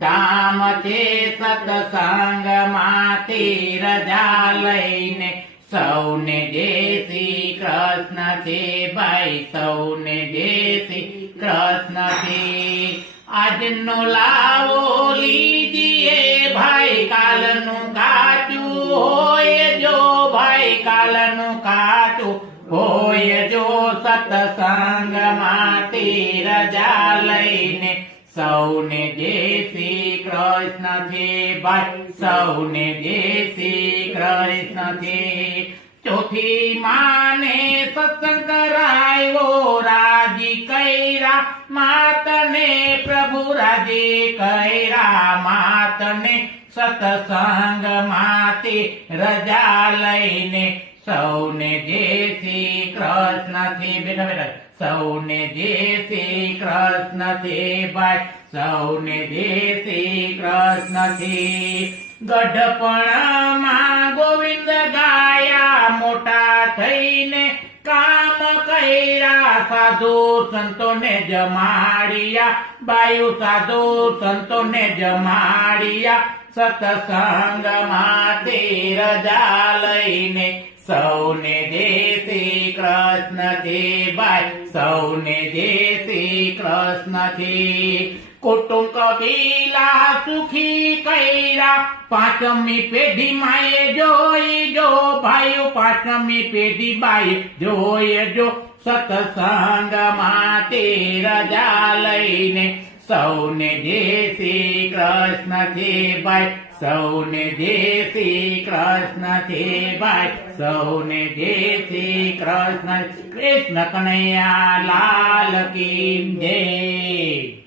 ધામ છે સત્સંગમાંથી રજા લઈને સૌને જય શ્રી કૃષ્ણ છે ભાઈ, સૌને જય શ્રી કૃષ્ણ છે। આજનો લાવો લીજીએ ભાઈ, કાલનું કાચું હોય જો ભાઈ, કાલનું કાચું હોય જો। સત્સંગમાંથી રજા લઈને સૌને જય શ્રી કૃષ્ણ છે ભાઈ, સૌને જય શ્રી કૃષ્ણ છે। ચોથી માને સત્સંગ કરાયો રાજી કર્યા, માતને પ્રભુ રાજી કર્યા, માતને સત્સંગમાંથી રજા લઈને સૌને જય શ્રી કૃષ્ણ છે। બેઠા બેઠા સૌને જય શ્રી કૃષ્ણ છે ભાઈ, સૌને જય શ્રી કૃષ્ણ છે। ગઢપણમાં ગોવિંદ ગાયા, મોટા થઈને કામ કર્યા, સાધુ સંતોને જમાડ્યા, બાયુ સાધુ સંતોને જમાડ્યા। સત્સંગમાંથી રજા લઈને સૌને જય શ્રી કૃષ્ણ છે ભાઈ, સૌને જય શ્રી કૃષ્ણ છે। કુટુંબ કબીલા સુખી કર્યા, પાંચમી પેઢી માએ જોઈ જો ભાઈઓ, પાંચમી પેઢી બાએ જોઈ જો। સત્સંગમાંથી રજા લઈને સૌને જય શ્રી કૃષ્ણ છે ભાઈ, સૌને જય શ્રી કૃષ્ણ છે ભાઈ, સૌને જય શ્રી કૃષ્ણ। કૃષ્ણ કનૈયા લાલ કી જય।